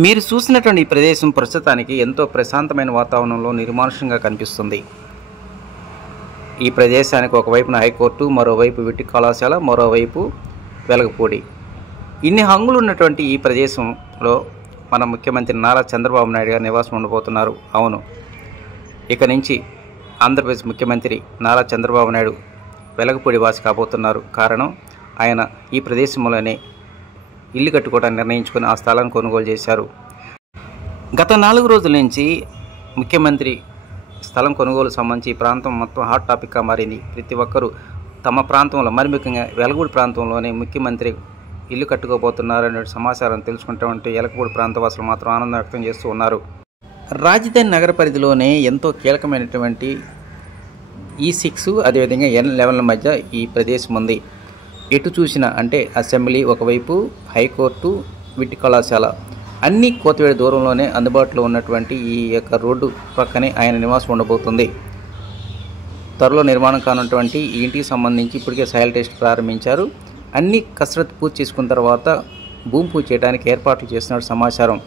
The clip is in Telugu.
మీరు చూసినటువంటి ఈ ప్రదేశం ప్రస్తుతానికి ఎంతో ప్రశాంతమైన వాతావరణంలో నిర్మానుష్యంగా కనిపిస్తుంది. ఈ ప్రదేశానికి ఒకవైపున హైకోర్టు, మరోవైపు విట్టి కళాశాల, మరోవైపు వెలగపూడి. ఇన్ని హంగులు ఉన్నటువంటి ఈ ప్రదేశంలో మన ముఖ్యమంత్రి నారా చంద్రబాబు నాయుడు గారు నివాసం ఉండబోతున్నారు. అవును, ఇక నుంచి ఆంధ్రప్రదేశ్ ముఖ్యమంత్రి నారా చంద్రబాబు నాయుడు వెలగపూడి వాసి కాబోతున్నారు. కారణం, ఆయన ఈ ప్రదేశంలోనే ఇల్లు కట్టుకోవడానికి నిర్ణయించుకుని ఆ స్థలాన్ని కొనుగోలు చేశారు. గత 4 రోజుల నుంచి ముఖ్యమంత్రి స్థలం కొనుగోలు సంబంధించి ఈ ప్రాంతం మొత్తం హాట్ టాపిక్గా మారింది. ప్రతి ఒక్కరూ తమ ప్రాంతంలో, మరి ముఖ్యంగా వెలగపూడి ప్రాంతంలోనే ముఖ్యమంత్రి ఇల్లు కట్టుకోబోతున్నారనే సమాచారం తెలుసుకున్నటువంటి వెలగపూడి ప్రాంతవాసులు మాత్రం ఆనందం వ్యక్తం చేస్తూ ఉన్నారు. రాజధాని నగర పరిధిలోనే ఎంతో కీలకమైనటువంటి E6 అదేవిధంగా N11 మధ్య ఈ ప్రదేశం ఉంది. ఎటు చూసినా అంటే అసెంబ్లీ ఒకవైపు, హైకోర్టు, విట్టి కళాశాల అన్నీ కోతవేడి దూరంలోనే అందుబాటులో ఉన్నటువంటి ఈ యొక్క రోడ్డు పక్కనే ఆయన నివాసం ఉండబోతుంది. త్వరలో నిర్మాణం కానున్నటువంటి ఈ ఇంటికి సంబంధించి ఇప్పటికే సాయిల్ టెస్ట్ ప్రారంభించారు. అన్ని కసరత్తు పూర్తి చేసుకున్న తర్వాత భూమి పూజ చేయడానికి ఏర్పాట్లు చేస్తున్నట్టు సమాచారం.